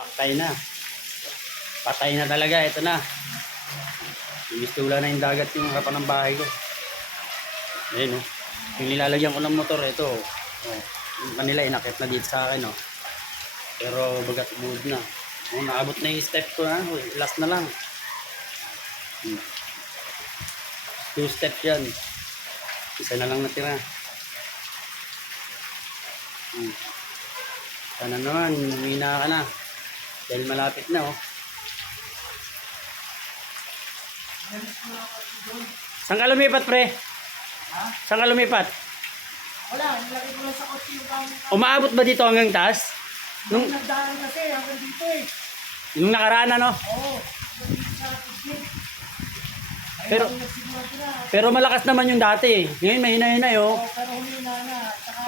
Patay na. Patay na talaga. Ito na. Imistula na yung dagat yung harapan ng bahay ko. Ayan o. Yung nilalagyan ko ng motor, ito. Oh. Yung kanila inakit na dito sa akin. Oh. Pero bagat mood na. Oh, naabot na yung step ko. Ha? Last na lang. 2 step yan. Isa na lang natira. Sana naman, humina ka na. Dahil malapit na oh. Saan ka lumipat, pre? Ha? Saan ka lumipat? Wala, nilagay ko lang sa kotse yung gamit ko. Umaabot ba dito hanggang taas? Nung nagdaan kasi, hanggang dito eh. Nung nakaraan ano? Oo, hanggang dito sa kusip. Pero, Nagsimula ko na. pero malakas naman yung dati eh. Ngayon mahina-hina eh oh. Oo, pero humina na. Saka